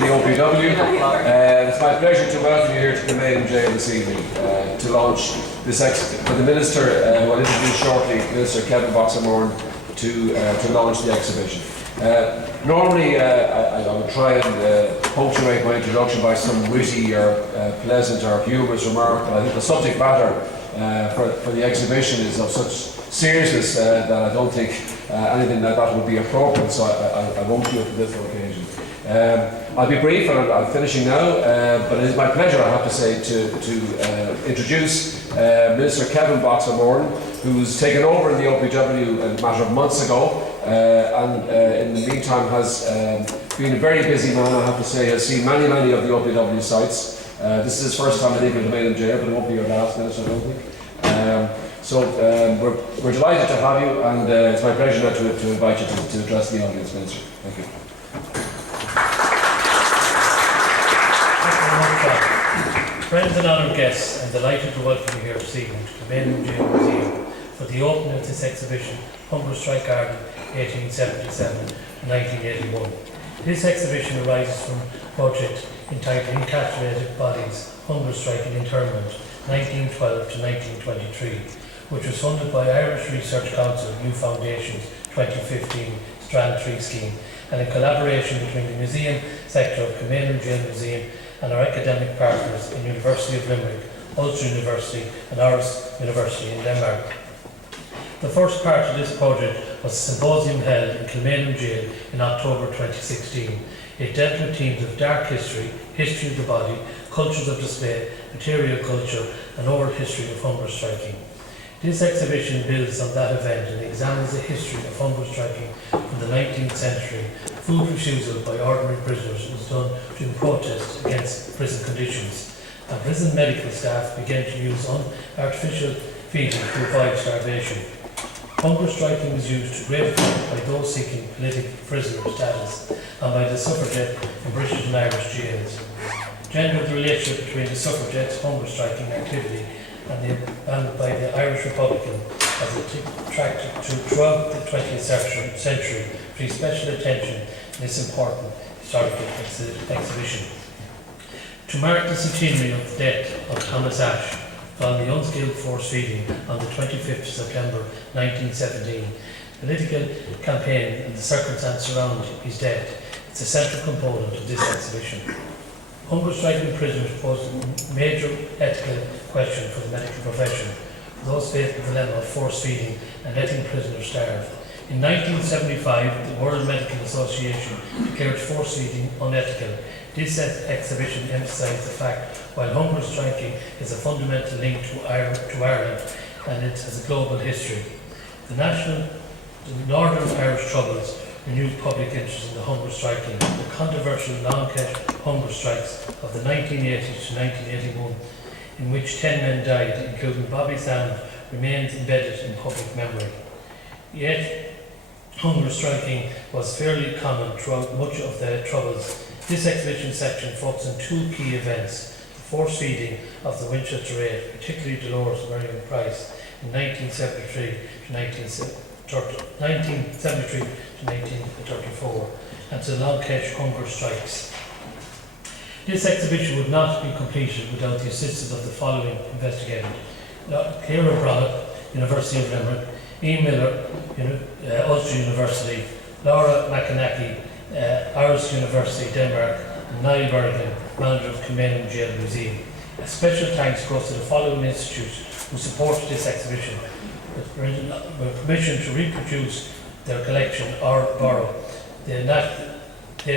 the OPW. It's my pleasure to welcome you here to Kilmainham Gaol this evening to launch this exhibition. The Minister will introduce shortly, Minister Kevin Boxer-Moran, to launch the exhibition. Normally I would try and punctuate my introduction by some witty or pleasant or humorous remark, but I think the subject matter for the exhibition is of such seriousness that I don't think anything like that would be appropriate, so I won't do it for this occasion. I'll be brief, and I'm finishing now, but it is my pleasure, I have to say, to introduce Minister Kevin Boxer-Moran, who's taken over in the OPW a matter of months ago, and in the meantime has been a very busy man, I have to say, has seen many of the OPW sites. This is his first time in Kilmainham Gaol, but it won't be your last, Minister, I don't think. So we're delighted to have you, and it's my pleasure now to invite you to address the audience, Minister. Thank you. Friends and honoured guests, I'm delighted to welcome you here this evening to the Kilmainham Gaol Museum for the opening of this exhibition, Hungerstrike Ireland 1877-1981. This exhibition arises from a project entitled Encapsulated Bodies, Hungerstrike and Internment 1912 to 1923, which was funded by Irish Research Council New Foundations 2015 Strand 3 scheme, and in collaboration between the museum sector of Kilmainham Gaol Museum and our academic partners in University of Limerick, Ulster University and Aarhus University in Denmark. The first part of this project was a symposium held in Kilmainham Gaol in October 2016. It dealt with themes of dark history, history of the body, cultures of display, material culture and oral history of hunger striking. This exhibition builds on that event and examines the history of hunger striking from the 19th century. Food refusal by ordinary prisoners was done during protests against prison conditions, and prison medical staff began to use artificial feeding to avoid starvation. Hunger striking was used to great effect by those seeking political prisoner status and by the suffragettes in British and Irish jails. Gendered the relationship between the suffragettes' hunger striking activity and by the Irish Republican as it attracted throughout the 20th century for special attention in this important historical exhibition. To mark the centenary of the death of Thomas Ashe following the unskilled force feeding on the 25th of September 1917, political campaign and the circumstances surrounding his death is a central component of this exhibition. Hunger striking prisoners pose a major ethical question for the medical profession, for those facing the dilemma of force feeding and letting prisoners starve. In 1975, the World Medical Association declared force feeding unethical. This exhibition emphasised the fact while hunger striking is a fundamental link to Ireland and it has a global history. The Northern Irish Troubles renewed public interest in the hunger striking. The controversial long-catch hunger strikes of the 1980s to 1981, in which 10 men died, including Bobby Sands, remains embedded in public memory. Yet, hunger striking was fairly common throughout much of the Troubles. This exhibition section focuses on two key events: the force feeding of the Winchester Raid, particularly Dolores Marion Price, in 1973 to 1934, and to the long-catch hunger strikes. This exhibition would not be completed without the assistance of the following investigators: Claire O'Brien, University of Limerick; Ian Miller, Ulster University; Laura McAnachie, Aarhus University, Denmark; and Niall Berrigan, manager of Kilmainham Gaol Museum. A special thanks goes to the following institutes who supported this exhibition with permission to reproduce their collection or borrow. They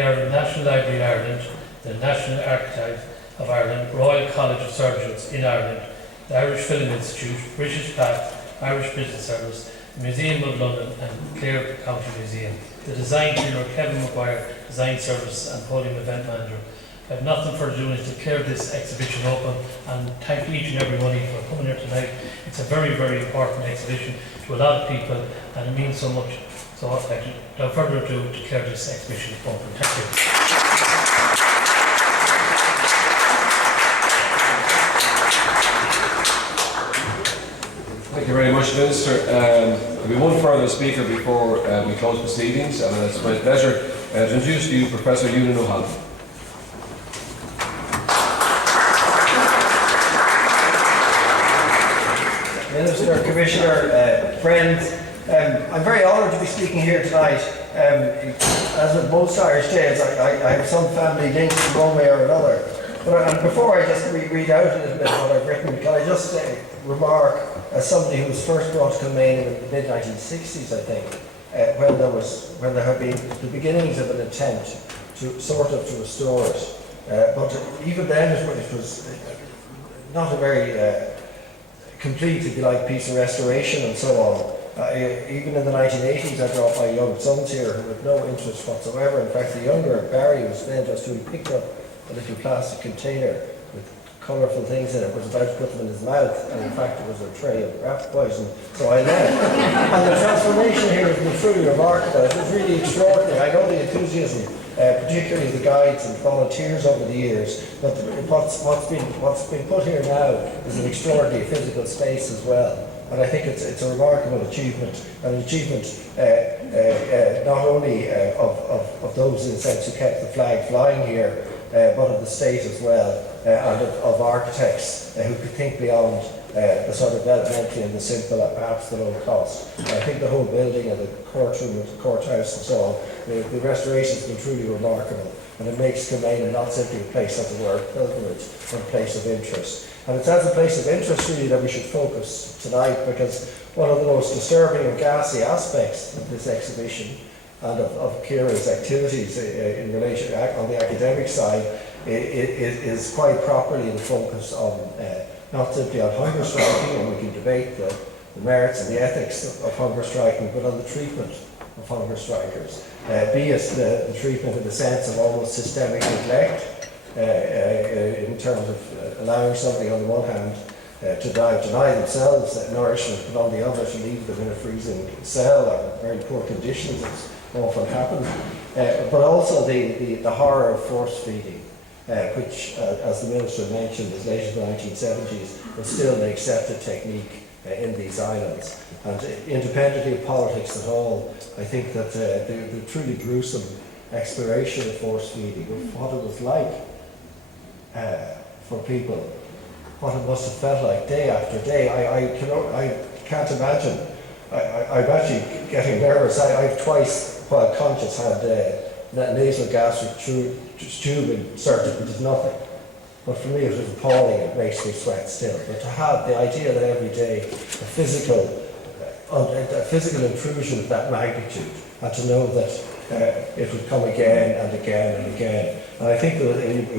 are the National Library of Ireland, the National Archive of Ireland, Royal College of Surgeons in Ireland, the Irish Film Institute, British Path, Irish Business Service, the Museum of London and Clare County Museum. The design team are Kevin Maguire, Design Services and Podium Event Manager. I have nothing further to do is declare this exhibition open and thank each and every one of you for coming here tonight. It's a very important exhibition to a lot of people and it means so much. So without further ado, declare this exhibition open. Thank you. Thank you very much, Minister. There'll be one further speaker before we close proceedings, and it's my pleasure to introduce to you Professor Ewan O'Halloran. Minister, Commissioner, friends. I'm very honoured to be speaking here tonight. As with most Irish tales, I have some family links in one way or another. But before I just read out a little bit what I've written, can I just remark, as somebody who was first brought to Kilmainham in the mid-1960s, I think, when there had been the beginnings of an attempt to restore it. But even then it was not a very complete, if you like, piece of restoration and so on. Even in the 1980s, I brought my young sons here who had no interest whatsoever. In fact, the younger, Barry, was then just who picked up a little plastic container with colourful things in it, was about to put them in his mouth, and in fact it was a tray of rat poison, so I left. And the transformation here has been truly remarkable. It was really extraordinary. I know the enthusiasm, particularly the guides and volunteers over the years, but what's been put here now is an extraordinary physical space as well. And I think it's a remarkable achievement, an achievement not only of those in the sense who kept the flag flying here, but of the state as well, and of architects who could think beyond the sort of elementary and the simple at perhaps the low cost. I think the whole building and the courtroom and the courthouse and so on, the restoration has been truly remarkable, and it makes Kilmainham not simply a place, as it were, of pilgrimage, but a place of interest. And it's as a place of interest really that we should focus tonight, because one of the most disturbing and ghastly aspects of this exhibition and of Ciara's activities in relation on the academic side is quite properly the focus on not simply on hunger striking, and we can debate the merits and the ethics of hunger striking, but on the treatment of hunger strikers, be it the treatment in the sense of almost systemic neglect, in terms of allowing somebody on the one hand to deny themselves nourishment, but on the other to leave them in a freezing cell or very poor conditions, as often happens. But also the horror of force feeding, which, as the Minister mentioned, as late as the 1970s, was still an accepted technique in these islands. And independently of politics at all, I think that the truly gruesome exploration of force feeding, of what it was like for people, what it must have felt like day after day. I can't imagine. I'm actually getting nervous. I've twice, while conscious, had nasal gastric tube inserted, which is nothing. But for me it was appalling. It makes me sweat still. But to have the idea that every day a physical intrusion of that magnitude, and to know that it would come again and again and again. And I think that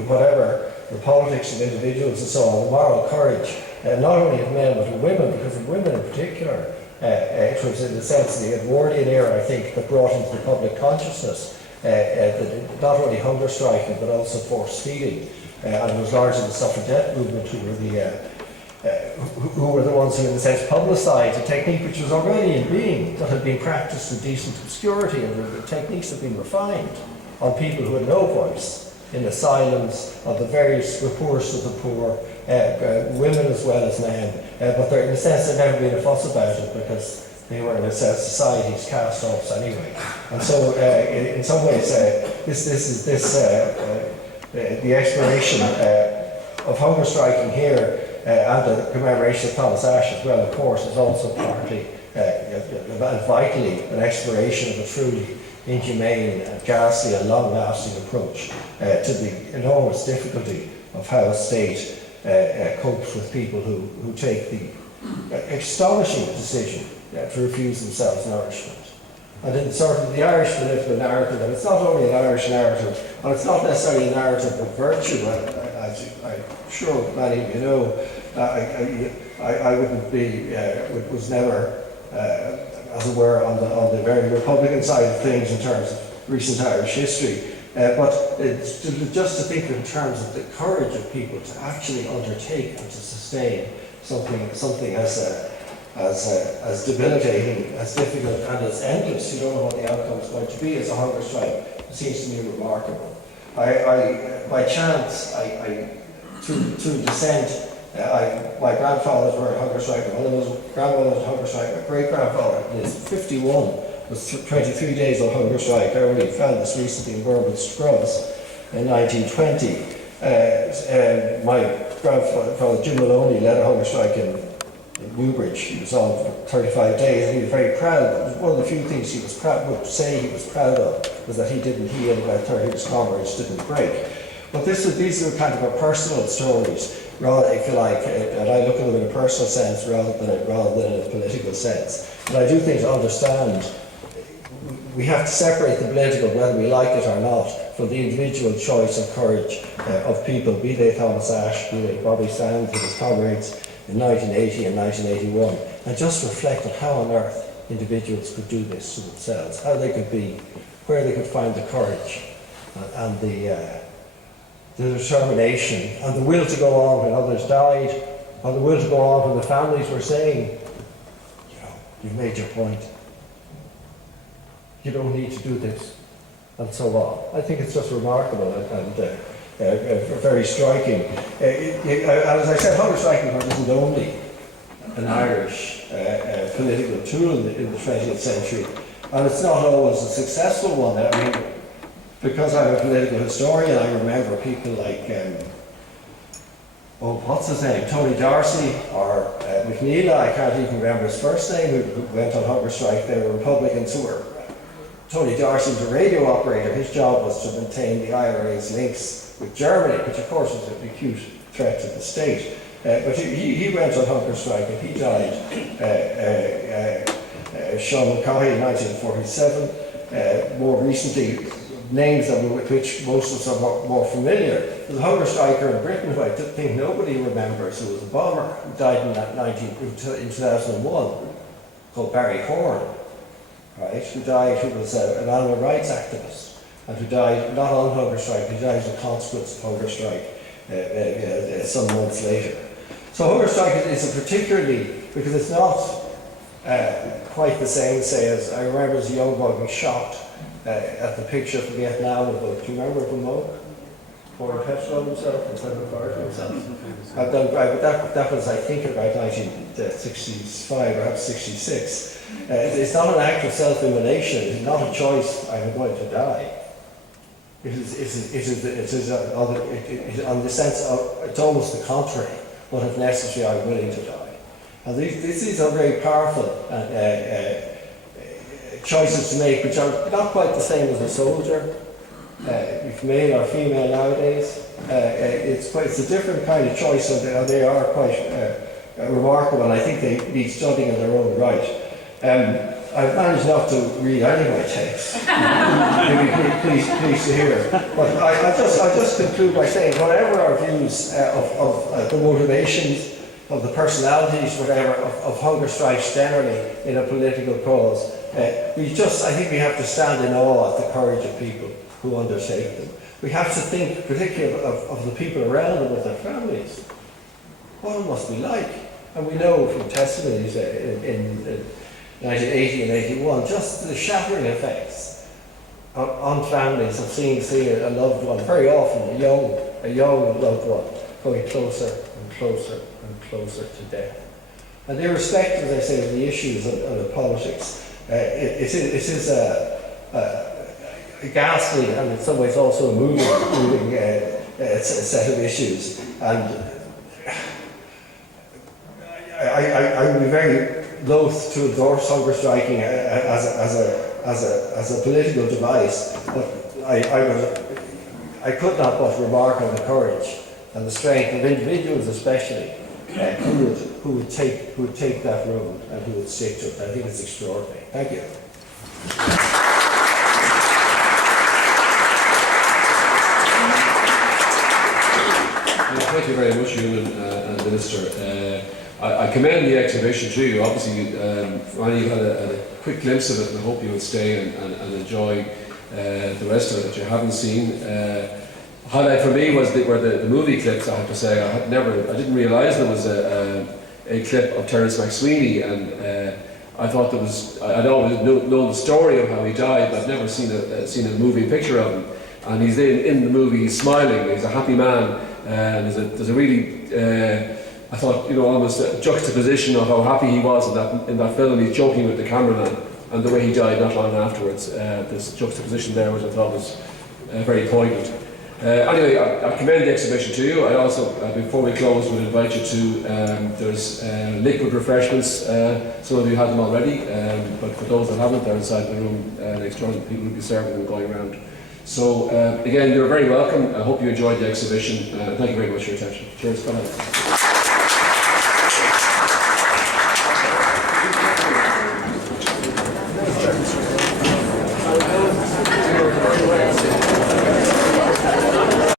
whatever the politics of individuals and so on, the moral courage, not only of men but of women, because of women in particular, it was in the sense of the Edwardian era, I think, that brought into the public consciousness not only hunger striking but also force feeding. And it was largely the suffragette movement who were the ones who, in a sense, publicised a technique which was already in being, that had been practised in decent obscurity, and the techniques had been refined on people who had no voice in asylums, of the various poorest of the poor, women as well as men. But in a sense, there'd never been a fuss about it because they were, in a sense, society's cast-offs anyway. And so, in some ways, the exploration of hunger striking here and the commemoration of Thomas Ashe as well, of course, is also partly and vitally an exploration of a truly inhumane, ghastly and long-lasting approach to the enormous difficulty of how a state copes with people who take the astonishing decision to refuse themselves nourishment. And in sort of the Irish political narrative, and it's not only an Irish narrative, and it's not necessarily a narrative of virtue, as I'm sure many of you know, I wouldn't be, was never, as it were, on the very Republican side of things in terms of recent Irish history. But just to think in terms of the courage of people to actually undertake and to sustain something as debilitating, as difficult, and as endless. You don't know what the outcome is going to be as a hunger strike. It seems to me remarkable. By chance, through descent, my grandfathers were a hunger strike. My mother's grandmother was a hunger strike. My great grandfather is 51. Was 23 days of hunger strike. I only found this recently in Bourbon Scrubs in 1920. My grandfather Jim Maloney led a hunger strike in Newbridge. He was on for 35 days, and he was very proud. One of the few things he was proud would say he was proud of was that he and about 30 of his comrades didn't break. But these are kind of a personal stories, rather, if you like, and I look at them in a personal sense rather than in a political sense. And I do think to understand, we have to separate the political, whether we like it or not, from the individual choice and courage of people, be they Thomas Ashe, be they Bobby Sands and his comrades in 1980 and 1981, and just reflect on how on earth individuals could do this to themselves, how they could be, where they could find the courage and the determination and the will to go on when others died, or the will to go on when the families were saying, you know, you've made your point. You don't need to do this, and so on. I think it's just remarkable and very striking. As I said, Hungerstrike isn't only an Irish political tool in the 20th century, and it's not always a successful one. I mean, because I'm a political historian, I remember people like, what's his name, Tony Darcy or McNeil, I can't even remember his first name, who went on hunger strike. They were Republicans who were. Tony Darcy was a radio operator. His job was to maintain the IRA's links with Germany, which of course was an acute threat to the state. But he went on hunger strike and he died. Sean McCaughey in 1947. More recently, names with which most of us are more familiar. There's a hunger striker in Britain who I think nobody remembers, who was a bomber, who died in 2001, called Barry Horn, right? Who was an animal rights activist, and who died not on hunger strike, he died as a consequence of hunger strike some months later. So hunger strike is a particularly, because it's not quite the same, say, as I remember as a young boy being shocked at the picture from Vietnam of do you remember the monk pouring petrol on himself and setting fire to himself? That was, I think, about 1965 or perhaps 66. It's not an act of self-immolation. It's not a choice, I'm going to die. It is on the sense of, it's almost the contrary. But if necessary, I'm willing to die. And these are very powerful choices to make, which are not quite the same as a soldier, if male or female nowadays. It's a different kind of choice, and they are quite remarkable, and I think they need studying in their own right. I've managed not to read any of my texts. You'll be pleased to hear. But I just conclude by saying, whatever our views of the motivations, of the personalities, whatever, of hunger strikes generally in a political cause, I think we have to stand in awe at the courage of people who undertake them. We have to think particularly of the people around them with their families. What it must be like. And we know from testimonies in 1980 and 81, just the shattering effects on families of seeing a loved one, very often a young loved one, going closer and closer and closer to death. And irrespective, as I say, of the issues and the politics, it is a ghastly and in some ways also a moving set of issues. And I would be very loath to endorse hunger striking as a political device, but I could not but remark on the courage and the strength of individuals, especially who would take that road and who would stick to it. I think it's extraordinary. Thank you. Thank you very much, Ewan and Minister. I commend the exhibition to you. Obviously, you had a quick glimpse of it, and I hope you will stay and enjoy the rest of it that you haven't seen. Highlight for me were the movie clips. I have to say, I didn't realise there was a clip of Terence McSweeney, and I thought I'd always known the story of how he died, but I've never seen a movie picture of him. And he's in the movie, he's smiling, he's a happy man, and there's a really, I thought, almost a juxtaposition of how happy he was in that film. He's joking with the cameraman, and the way he died not long afterwards. This juxtaposition there, which I thought was very poignant. Anyway, I commend the exhibition to you. I also, before we close, would invite you to, there's liquid refreshments. Some of you have them already, but for those that haven't, they're inside the room next door. People will be serving them going around. So again, you're very welcome. I hope you enjoyed the exhibition. Thank you very much for your attention. Cheers. Bye.